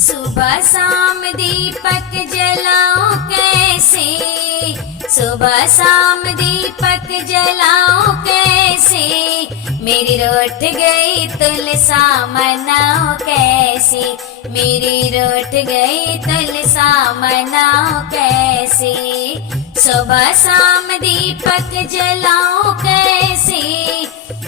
सुबह शाम दीपक जलाओ कैसे, सुबह शाम दीपक जलाओ कैसे, मेरी रूठ गई तुलसा मनाओ कैसे, मेरी रूठ गई तुलसा मनाओ कैसे। सुबह शाम दीपक जलाओ कैसे,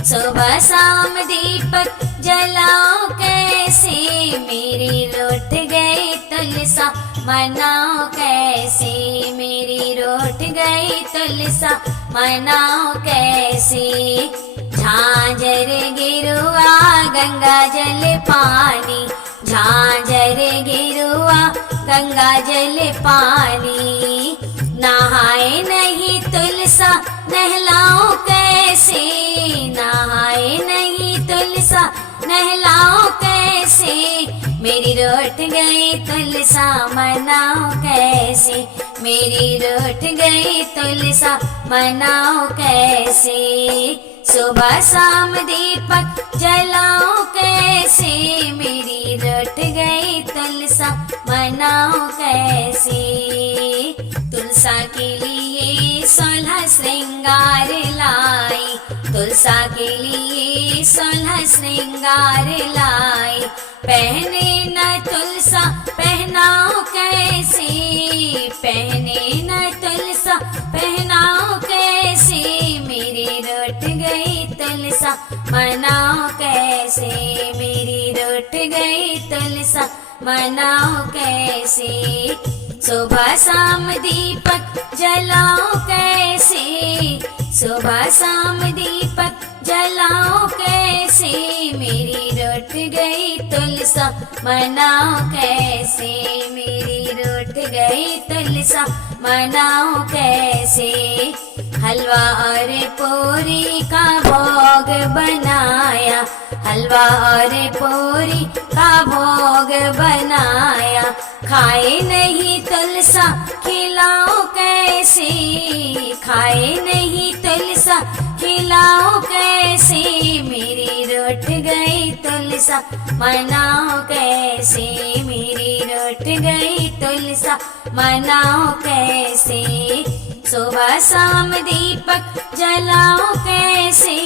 सुबह शाम दीपक जलाओ कैसे, मेरी रूठ गई तुलसा मनाओ कैसे, मेरी रूठ गई तुलसा मनाओ कैसे। झांझर गिरुआ गंगा जल पानी, झांझर गिरुआ गंगा जल पानी, नहाए नहीं तुलसा नहलाओ कैसे, नहाए नहीं तुलसा नहलाओ कैसे, मेरी रूठ गई तुलसा मनाओ कैसे, मेरी रूठ गई तुलसा मनाओ कैसे। सुबह शाम दीपक जलाओ कैसे, मेरी रूठ गई तुलसा मनाओ कैसे। तुलसा के लिए 16 श्रृंगार लाई, तुलसा के लिए 16 श्रृंगार लाई, पहने न तुलसा पहनाओ कैसे, पहने न तुलसा पहनाओ कैसे, मेरी रूठ गई तुलसा मनाओ कैसे, मेरी रूठ गई तुलसा मनाओ कैसे। सुबह शाम दीपक जलाओ कैसे, सुबह शाम दीपक जलाओ कैसे, मेरी रूठ गई तुलसा मनाओ कैसे, मेरी रूठ गई तुलसा मनाओ कैसे। हलवा और पूरी का भोग बनाया, हलवा और पूरी का भोग बनाया, खाए नहीं तुलसा खिलाओ कैसे, खाए नहीं तुलसा खिलाओ कैसे, मेरी रूठ गई तुलसा मनाओ कैसे, मेरी रूठ गई तुलसा मनाओ कैसे। सुबह शाम दीपक जलाओ कैसे,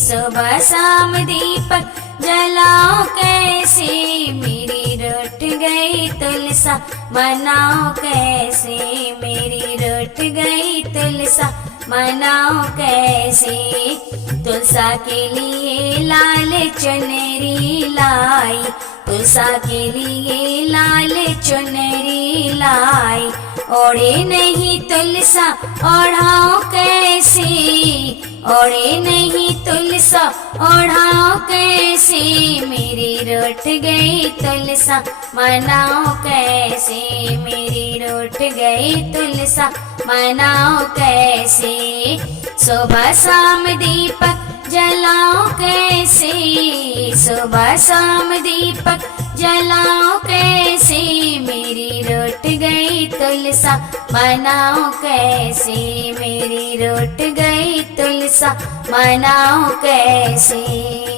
सुबह शाम दीपक जलाओ कैसे, मेरी रूठ गई तुलसा मनाओ कैसे, मेरी रूठ गई तुलसा मनाओ कैसे। तुलसा के लिए लाल चुनरी लाई, तुलसा के लिए लाल चुनरी लाई, ओढ़े नहीं तुलसा ओढ़ाओ कैसे, ओढ़े नहीं तुलसा ओढ़ाओ कैसे, मेरी रूठ गई तुलसा मनाओ कैसे, मेरी रूठ गई तुलसा मनाओ कैसे। सुबह शाम दीपक जलाओ कैसे, सुबह शाम दीपक जलाओ कैसे, मेरी रूठ गई तुलसा मनाओ कैसे, मेरी रूठ गई तुलसा मनाओ कैसे।